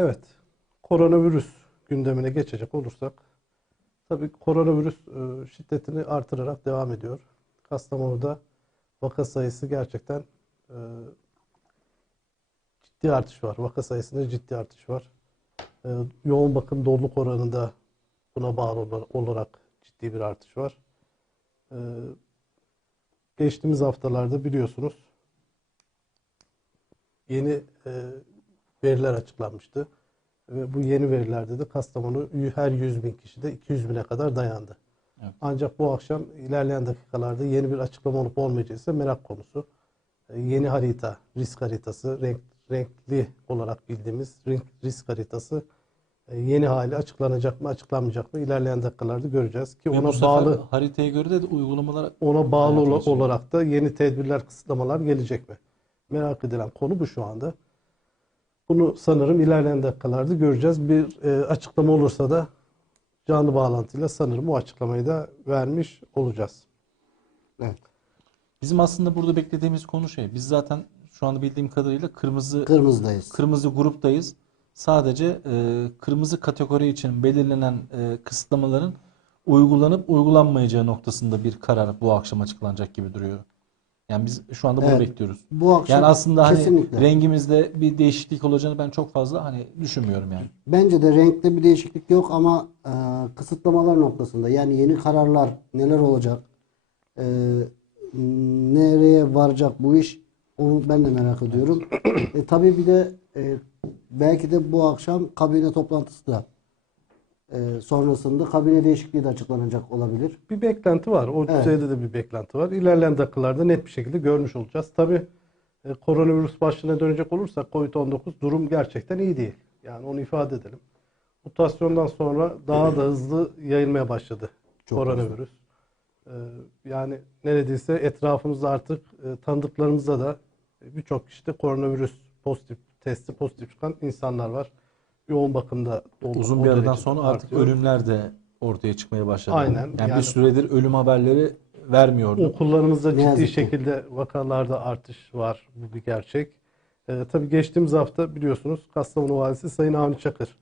Evet, koronavirüs gündemine geçecek olursak, tabii koronavirüs e, şiddetini artırarak devam ediyor. Kastamonu'da vaka sayısı gerçekten e, ciddi artış var. Vaka sayısında ciddi artış var. E, yoğun bakım doluluk oranında buna bağlı ola- olarak ciddi bir artış var. Geçtiğimiz haftalarda biliyorsunuz yeni veriler açıklanmıştı. Ve bu yeni verilerde de Kastamonu her 100 bin kişide 200 bine kadar dayandı. Evet. Ancak bu akşam ilerleyen dakikalarda yeni bir açıklama olup olmayacağı ise merak konusu. E, Yeni harita, risk haritası, renk, renkli olarak bildiğimiz renk, risk haritası e, yeni hali açıklanacak mı, açıklanmayacak mı ilerleyen dakikalarda göreceğiz ki Ve ona bağlı haritaya göre de uygulamalar ona bağlı olarak da yeni tedbirler, kısıtlamalar gelecek mi? Merak edilen konu bu şu anda. Bunu sanırım ilerleyen dakikalarda göreceğiz. Bir e, açıklama olursa da canlı bağlantıyla sanırım o açıklamayı da vermiş olacağız. Evet. Bizim aslında burada beklediğimiz konu şey. Biz zaten şu anda bildiğim kadarıyla kırmızı Kırmızıdayız. kırmızı gruptayız. Sadece e, kırmızı kategori için belirlenen e, kısıtlamaların uygulanıp uygulanmayacağı noktasında bir karar bu akşam açıklanacak gibi duruyor. Yani biz şu anda bunu Evet. bekliyoruz. Bu akşam Yani aslında hani kesinlikle. rengimizde bir değişiklik olacağını ben çok fazla hani düşünmüyorum yani. Bence de renkte bir değişiklik yok ama e, kısıtlamalar noktasında yani yeni kararlar neler olacak, e, nereye varacak bu iş onu ben de merak ediyorum. e, tabii bir de e, belki de bu akşam kabine toplantısı da e, sonrasında kabine değişikliği de açıklanacak olabilir. Bir beklenti var. O Evet. düzeyde de bir beklenti var. İlerleyen dakikalarda net bir şekilde görmüş olacağız. Tabii e, koronavirüs başlığına dönecek olursak COVID-19 durum gerçekten iyi değil. Yani onu ifade edelim. Mutasyondan sonra daha da hızlı yayılmaya başladı Çok koronavirüs. E, yani neredeyse etrafımızda artık e, tanıdıklarımızda da e, birçok kişide koronavirüs pozitif, testi pozitif çıkan insanlar var. Yoğun bakımda olduğu- Uzun bir aradan sonra artık artıyor. ölümler de ortaya çıkmaya başladı. Aynen. Yani, Yani- bir süredir ölüm haberleri vermiyordu. Okullarımızda Ne ciddi şekilde vakalarda artış var. Bu bir gerçek. Ee, tabii geçtiğimiz hafta biliyorsunuz Kastamonu Valisi Sayın Avni Çakır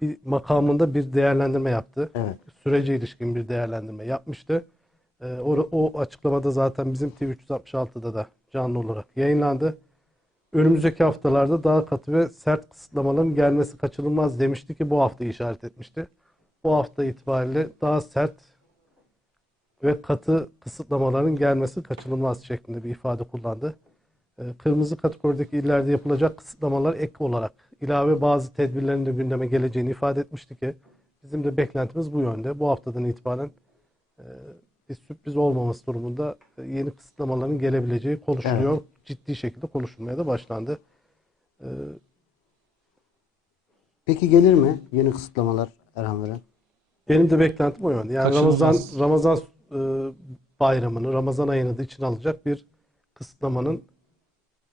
bir makamında bir değerlendirme yaptı. Evet. Sürece ilişkin bir değerlendirme yapmıştı. Ee, o, o açıklamada zaten bizim TV366'da da canlı olarak yayınlandı. Önümüzdeki haftalarda daha katı ve sert kısıtlamaların gelmesi kaçınılmaz demişti ki bu hafta işaret etmişti. Bu hafta itibariyle daha sert ve katı kısıtlamaların gelmesi kaçınılmaz şeklinde bir ifade kullandı. Ee, Kırmızı kategorideki illerde yapılacak kısıtlamalar ek olarak ilave bazı tedbirlerin de gündeme geleceğini ifade etmişti ki bizim de beklentimiz bu yönde. Bu haftadan itibaren e, bir sürpriz olmaması durumunda e, yeni kısıtlamaların gelebileceği konuşuluyor. Ciddi şekilde konuşulmaya da başlandı. Ee, Peki gelir mi yeni kısıtlamalar Erhan Veren? Benim de beklentim o yönde. Yani. Ramazan Ramazan e, bayramını, Ramazan ayını da içine alacak bir kısıtlamanın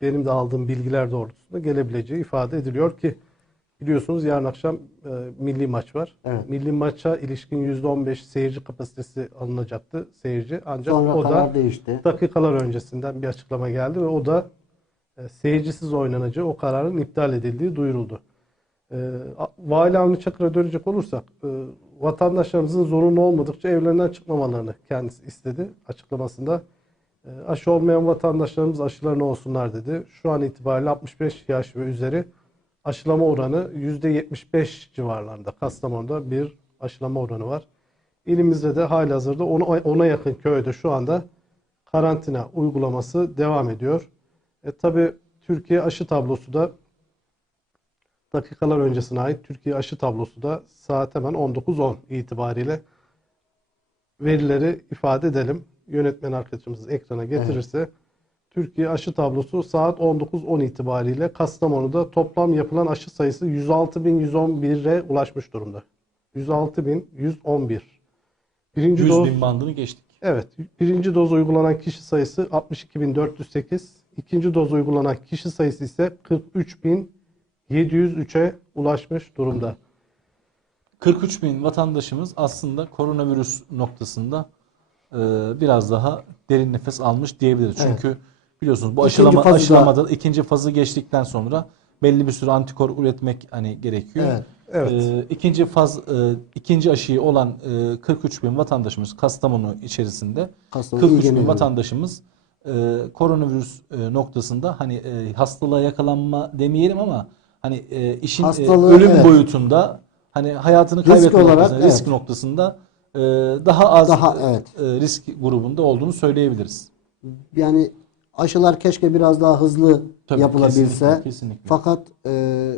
benim de aldığım bilgiler doğrultusunda gelebileceği ifade ediliyor ki biliyorsunuz yarın akşam e, milli maç var. Evet. Milli maça ilişkin %15 seyirci kapasitesi alınacaktı seyirci. Ancak Sonra o da değişti. dakikalar öncesinden bir açıklama geldi ve o da e, seyircisiz oynanacağı o kararın iptal edildiği duyuruldu. E, Vali Avni Çakır'a dönecek olursak e, vatandaşlarımızın zorunlu olmadıkça evlerinden çıkmamalarını kendisi istedi açıklamasında. E, aşı olmayan vatandaşlarımız aşılarını olsunlar dedi. Şu an itibariyle 65 yaş ve üzeri aşılama oranı %75 civarlarında. Kastamonu'da bir aşılama oranı var. İlimizde de halihazırda ona, ona yakın köyde şu anda karantina uygulaması devam ediyor. E, tabii Türkiye aşı tablosu da dakikalar öncesine ait Türkiye aşı tablosu da saat hemen 19.10 itibariyle verileri ifade edelim. Yönetmen arkadaşımız ekrana getirirse Türkiye aşı tablosu saat 19.10 itibariyle Kastamonu'da toplam yapılan aşı sayısı 106.111'e ulaşmış durumda. 106.111. Birinci 100 doz bin bandını geçtik. Evet, birinci doz uygulanan kişi sayısı 62.408. İkinci doz uygulanan kişi sayısı ise 43.703'e ulaşmış durumda. 43 bin vatandaşımız aslında koronavirüs noktasında e, biraz daha derin nefes almış diyebiliriz. Evet. Biliyorsunuz bu İkinci aşılama, fazı da- aşılamada ikinci fazı geçtikten sonra belli bir sürü antikor üretmek hani gerekiyor. Evet. Evet. Ee, ikinci faz e, ikinci aşıyı olan e, 43 bin vatandaşımız Kastamonu içerisinde Kastamonu 43 bin ilgileniyor. vatandaşımız e, koronavirüs e, noktasında hani e, hastalığa yakalanma demeyelim ama hani e, işin e, Hastalığı, ölüm evet. boyutunda hani hayatını Risk kaybetme olarak, noktasında, evet. risk noktasında e, daha az Daha, evet. e, risk grubunda olduğunu söyleyebiliriz. Yani aşılar keşke biraz daha hızlı Tabii, yapılabilse. kesinlikle, kesinlikle. Fakat e,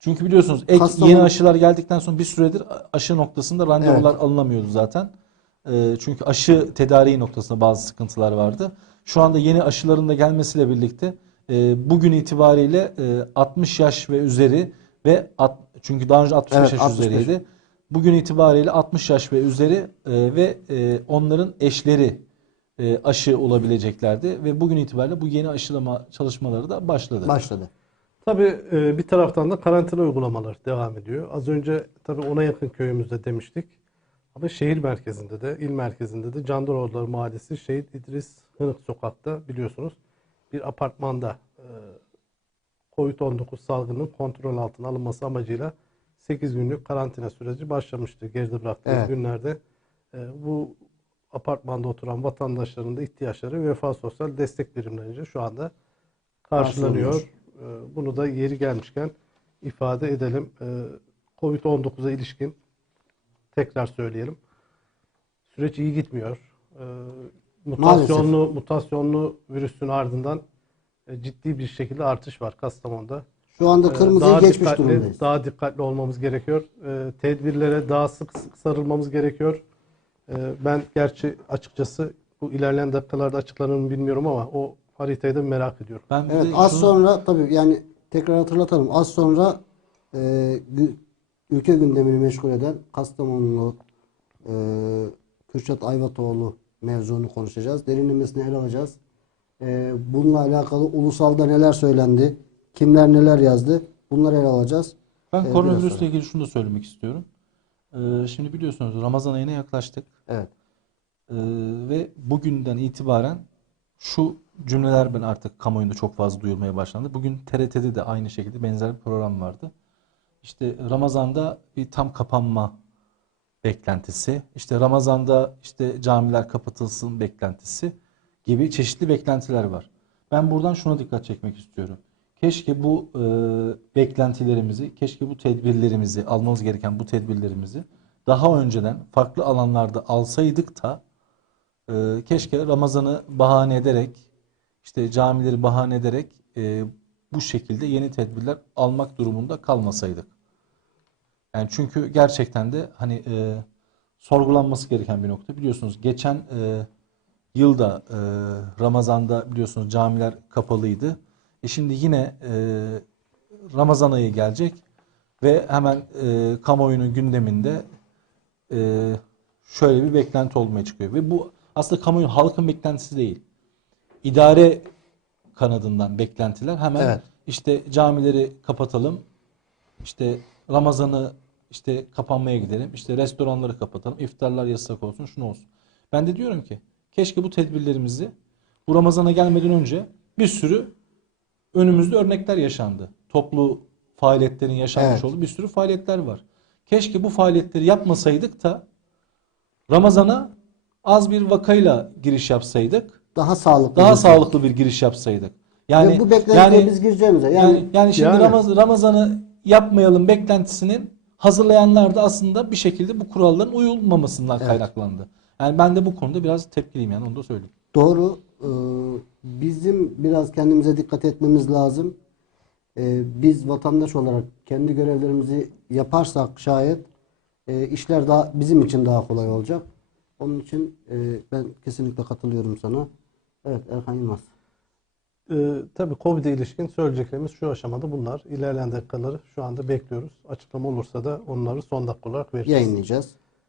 Çünkü biliyorsunuz ek Kastamonu- yeni aşılar geldikten sonra bir süredir aşı noktasında randevular alınamıyordu zaten. Ee, çünkü aşı tedariği noktasında bazı sıkıntılar vardı. Şu anda yeni aşıların da gelmesiyle birlikte e, bugün itibariyle e, 60 yaş ve üzeri ve at- çünkü daha önce 65 Evet, yaş 65. üzeriydi. Bugün itibariyle 60 yaş ve üzeri e, ve e, onların eşleri e, aşı olabileceklerdi ve bugün itibariyle bu yeni aşılama çalışmaları da başladı. başladı. Tabii e, bir taraftan da karantina uygulamaları devam ediyor. Az önce tabii ona yakın köyümüzde demiştik. Ama şehir merkezinde de, il merkezinde de Candaroğulları Mahallesi Şehit İdris Hınık Sokak'ta biliyorsunuz bir apartmanda e, Covid-19 salgının kontrol altına alınması amacıyla 8 günlük karantina süreci başlamıştı geride bıraktığımız Evet. günlerde. E, bu apartmanda oturan vatandaşların da ihtiyaçları Vefa Sosyal Destek Birimlerince şu anda karşılanıyor. E, Bunu da yeri gelmişken ifade edelim. E, Covid-19'a ilişkin tekrar söyleyelim. Süreç iyi gitmiyor. E, Mutasyonlu, mutasyonlu virüsün ardından e, ciddi bir şekilde artış var Kastamonu'da. Şu anda Ee, kırmızıyı daha geçmiş dikkatli, durumdayız. Daha dikkatli olmamız gerekiyor. Ee, tedbirlere daha sık sık sarılmamız gerekiyor. Ee, ben gerçi açıkçası bu ilerleyen dakikalarda açıklanır mı bilmiyorum ama o haritayı da merak ediyorum. Ben bir Evet de az şunu- sonra tabii yani tekrar hatırlatalım. Az sonra e, gü- ülke gündemini meşgul eden Kastamonulu e, Kürşat Ayvatoğlu mevzunu konuşacağız. Derinlemesine ele alacağız. E, bununla alakalı ulusalda neler söylendi, kimler neler yazdı bunları ele alacağız. Ben Ee, biraz koronavirüsle sonra. ilgili şunu da söylemek istiyorum. Ee, şimdi biliyorsunuz Ramazan ayına yaklaştık. Evet. Ee, ve bugünden itibaren şu cümleler ben artık kamuoyunda çok fazla duyulmaya başlandı. Bugün TRT'de de aynı şekilde benzer bir program vardı. İşte Ramazan'da bir tam kapanma beklentisi, işte Ramazan'da işte camiler kapatılsın beklentisi gibi çeşitli beklentiler var. Ben buradan şuna dikkat çekmek istiyorum. Keşke bu e, beklentilerimizi, keşke bu tedbirlerimizi, almamız gereken bu tedbirlerimizi daha önceden farklı alanlarda alsaydık da e, keşke Ramazan'ı bahane ederek, işte camileri bahane ederek e, bu şekilde yeni tedbirler almak durumunda kalmasaydık. Yani çünkü gerçekten de hani e, sorgulanması gereken bir nokta. Biliyorsunuz geçen e, yılda e, Ramazan'da biliyorsunuz camiler kapalıydı. E şimdi yine e, Ramazan ayı gelecek ve hemen e, kamuoyunun gündeminde e, şöyle bir beklenti olmaya çıkıyor. Ve bu aslında kamuoyunun halkın beklentisi değil. İdare kanadından beklentiler hemen Evet. işte camileri kapatalım. işte Ramazan'ı işte kapanmaya gidelim. işte restoranları kapatalım. iftarlar yasak olsun. Şunu olsun. Ben de diyorum ki keşke bu tedbirlerimizi bu Ramazan'a gelmeden önce bir sürü önümüzde örnekler yaşandı. Toplu faaliyetlerin yaşanmış Evet. olduğu bir sürü faaliyetler var. Keşke bu faaliyetleri yapmasaydık da Ramazan'a az bir vakayla giriş yapsaydık. Daha sağlıklı. Daha bir- sağlıklı bir giriş yapsaydık. Yani Ve bu beklentiye yani biz gireceğimize yani, yani, yani şimdi Yani. Ramaz- Ramazan'ı yapmayalım beklentisinin hazırlayanlar da aslında bir şekilde bu kuralların uyulmamasından Evet. kaynaklandı. Yani ben de bu konuda biraz tepkiliyim yani onu da söyleyeyim. Doğru. Ee, bizim biraz kendimize dikkat etmemiz lazım. Ee, biz vatandaş olarak kendi görevlerimizi yaparsak şayet e, işler daha bizim için daha kolay olacak. Onun için e, ben kesinlikle katılıyorum sana. Evet Erkan Yılmaz. Ee, tabii Covid'e ilişkin söyleyeceklerimiz şu aşamada bunlar. İlerleyen dakikaları şu anda bekliyoruz. Açıklama olursa da onları son dakika olarak vereceğiz. Yayınlayacağız.